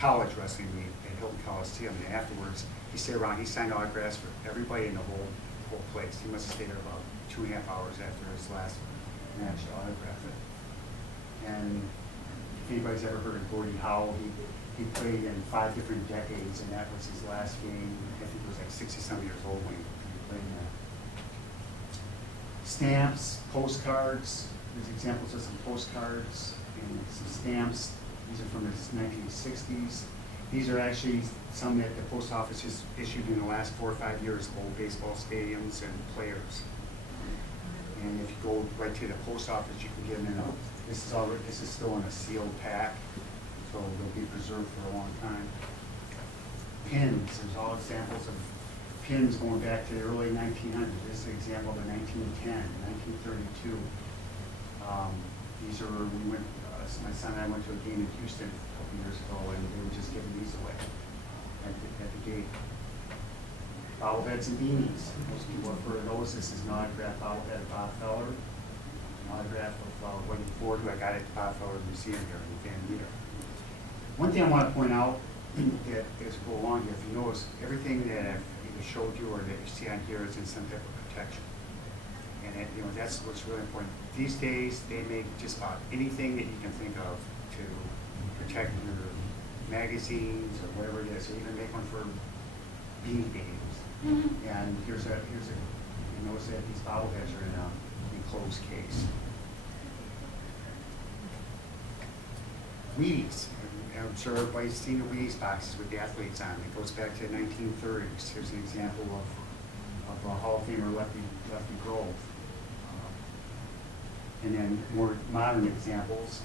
college wrestling meet at Hilton Coliseum, and afterwards, he stayed around, he signed autographs for everybody in the whole place. He must have stayed there about 2.5 hours after his last match to autograph it. And if anybody's ever heard of Gordie Howe, he played in 5 different decades, and that was his last game. I think he was like 60-some years old when he played in that. Stamps, postcards. There's examples of some postcards and some stamps. These are from the 1960s. These are actually some that the post office has issued in the last 4 or 5 years of old baseball stadiums and players. And if you go right to the post office, you can get them in a, this is still in a sealed pack, so they'll be preserved for a long time. Pins, there's all examples of pins going back to the early 1900s. This is an example of a 1910, 1932. These are, my son and I went to a game in Houston a couple years ago, and they were just giving these away at the gate. Bobbleheads and beanies. Most people have heard of those. This is an autographed bobblehead of Bob Feller. An autograph of Whitey Ford, who I got at the Bob Feller Museum here in Van Meter. One thing I want to point out that as we go along here, if you notice, everything that I've either showed you or that you see on here is in some type of protection. And that's what's really important. These days, they make just about anything that you can think of to protect your magazines or whatever it is. They even make one for Beanie Babies. Mm-hmm. And here's a. You notice that these bobbleheads are in an enclosed case. Wheaties. I'm sure everybody's seen the Wheaties boxes with the athletes on. It goes back to the 1930s. Here's an example of a Hall of Famer, Lefty Grove. And then more modern examples.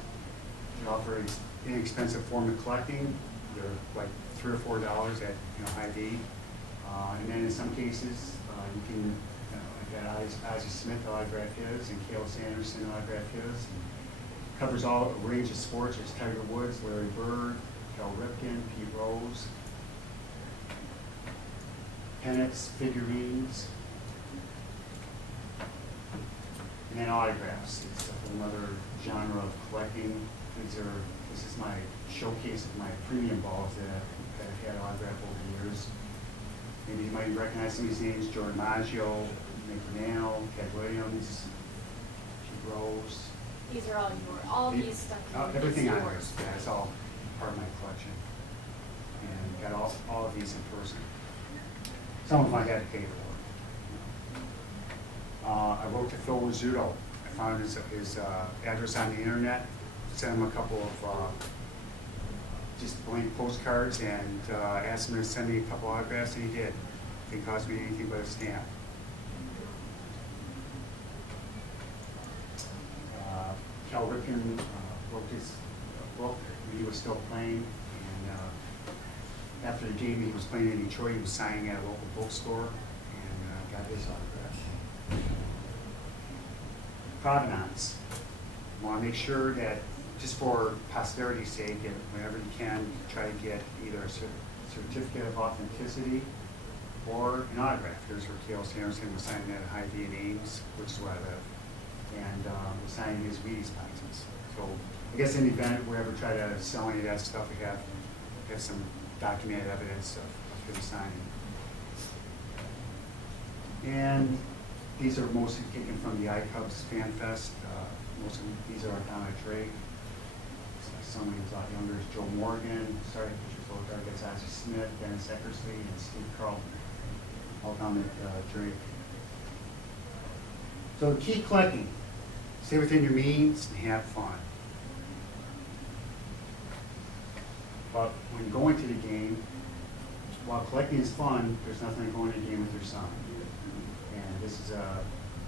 They offer an inexpensive form of collecting. They're like $3 or $4 at Hy-Vee. And then in some cases, you can, I've got Ozzie Smith autograph his, and Cael Sanderson autograph his. Covers all a range of sports. There's Tiger Woods, Larry Bird, Cal Ripken, Pete Rose. Pennants, figurines, and then autographs. It's another genre of collecting. This is my showcase of my premium balls that I've had autographed over the years. Maybe you might recognize some of these names: Jordan Maggio, Mick Mantle, Ted Williams, Pete Rose. These are all these stuff. Everything on here, yeah, it's all part of my collection. And got all of these in person. Some of them I had to pay for. I wrote to Phil Rizzuto. I found his address on the internet, sent him a couple of just blank postcards, and asked him to send me a couple autographs, and he did. It didn't cost me anything but a stamp. Cal Ripken wrote his book when he was still playing, and after the game he was playing in Detroit, he was signing at a local bookstore, and got his autograph. Provenance. I want to make sure that, just for posterity's sake, and whenever you can, try to get either a certificate of authenticity or an autograph. Here's where Cael Sanderson was signing at Hy-Vee in Ames, which is where I live, and was signing his Wheaties boxes. So I guess in the event we ever try to sell any of that stuff, we have some documented evidence of him signing. And these are mostly taken from the iCubs Fan Fest. Most of these are down at Drake. Someone who's a lot younger is Joe Morgan. Sorry, pictures look dark. That's Ozzie Smith, Dennis Eckersley, and Steve Carlton, all down at Drake. So the key collecting: stay within your means and have fun. But when going to the game, while collecting is fun, there's nothing like going to the game with your son. And this is a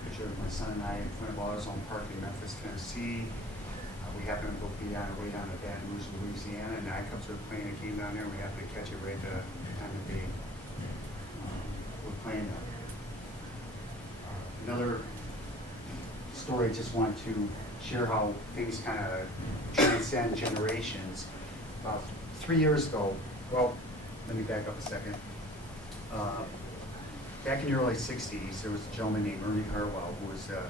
picture of my son and I in front of AutoZone Park in Memphis, Tennessee. We happened to be on our way down to Baton Rouge, Louisiana, and the iCubs were playing a game down there. We happened to catch it right at the time of day we're playing them. Another story, I just want to share how things kind of transcend generations. About 3 years ago, well, let me back up a second. Back in the early 60s, there was a gentleman named Ernie Harwell who was the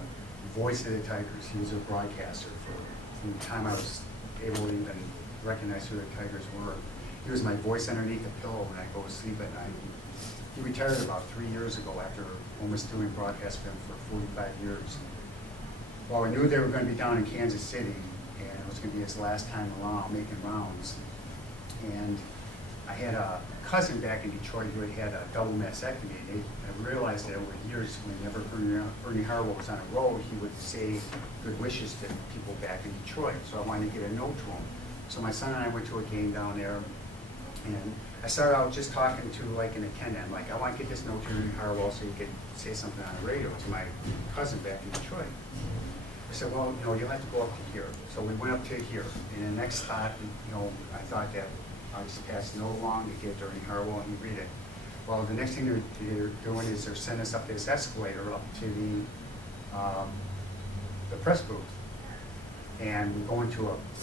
voice of the Tigers. He was a broadcaster from the time I was able to even recognize who the Tigers were. He was my voice underneath the pillow when I go to sleep at night. He retired about 3 years ago after almost doing broadcast film for 45 years. Well, I knew they were going to be down in Kansas City, and it was going to be his last time around making rounds. And I had a cousin back in Detroit who had a double mastectomy. I realized that over the years, whenever Bernie Harwell was on a road, he would say good wishes to people back in Detroit. So I wanted to get a note to him. So my son and I went to a game down there, and I started out just talking to like an attendant. I'm like, I want to get this note to Bernie Harwell so you could say something on the radio to my cousin back in Detroit. I said, well, you'll have to go up to here. So we went up to here. And the next spot, I thought that I just pass the note along to get Bernie Harwell and read it. Well, the next thing they're doing is they're sending us up this escalator up to the press booth. And we go into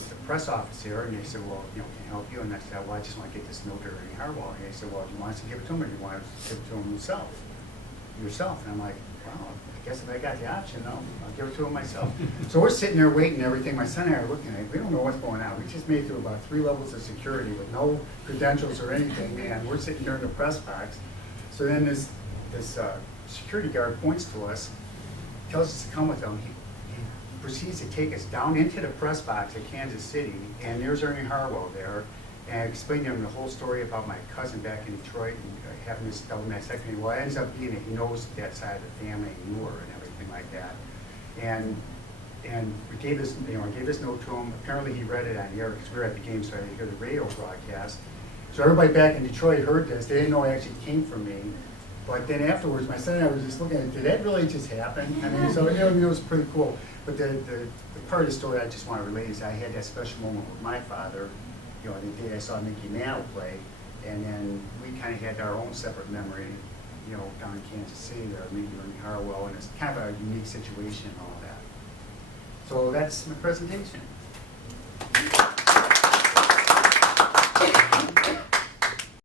the press office here, and they said, well, can I help you? And I said, well, I just want to get this note to Bernie Harwell. And they said, well, do you want us to give it to him, or do you want us to give it to him yourself? And I'm like, well, I guess if I got the option, I'll give it to him myself. So we're sitting there waiting and everything. My son and I are looking at it. We don't know what's going on. We just made it through about 3 levels of security with no credentials or anything, and we're sitting there in the press box. So then this security guard points to us, tells us to come with him. He proceeds to take us down into the press box at Kansas City, and there's Ernie Harwell there, and I explained to him the whole story about my cousin back in Detroit and having this double mastectomy. Well, it ends up being that he knows that side of the family and knew her and everything like that. And we gave this, I gave this note to him. Apparently he read it on the air because we were at the game, so I didn't hear the radio broadcast. So everybody back in Detroit heard this. They didn't know it actually came from me. But then afterwards, my son and I were just looking at it. Did that really just happen? I mean, so it was pretty cool. But the part of the story I just want to relate is I had that special moment with my father, the day I saw Mickey Mantle play, and then we kind of had our own separate memory, down in Kansas City there, meeting Ernie Harwell, and it's kind of a unique situation and all that. So that's my presentation.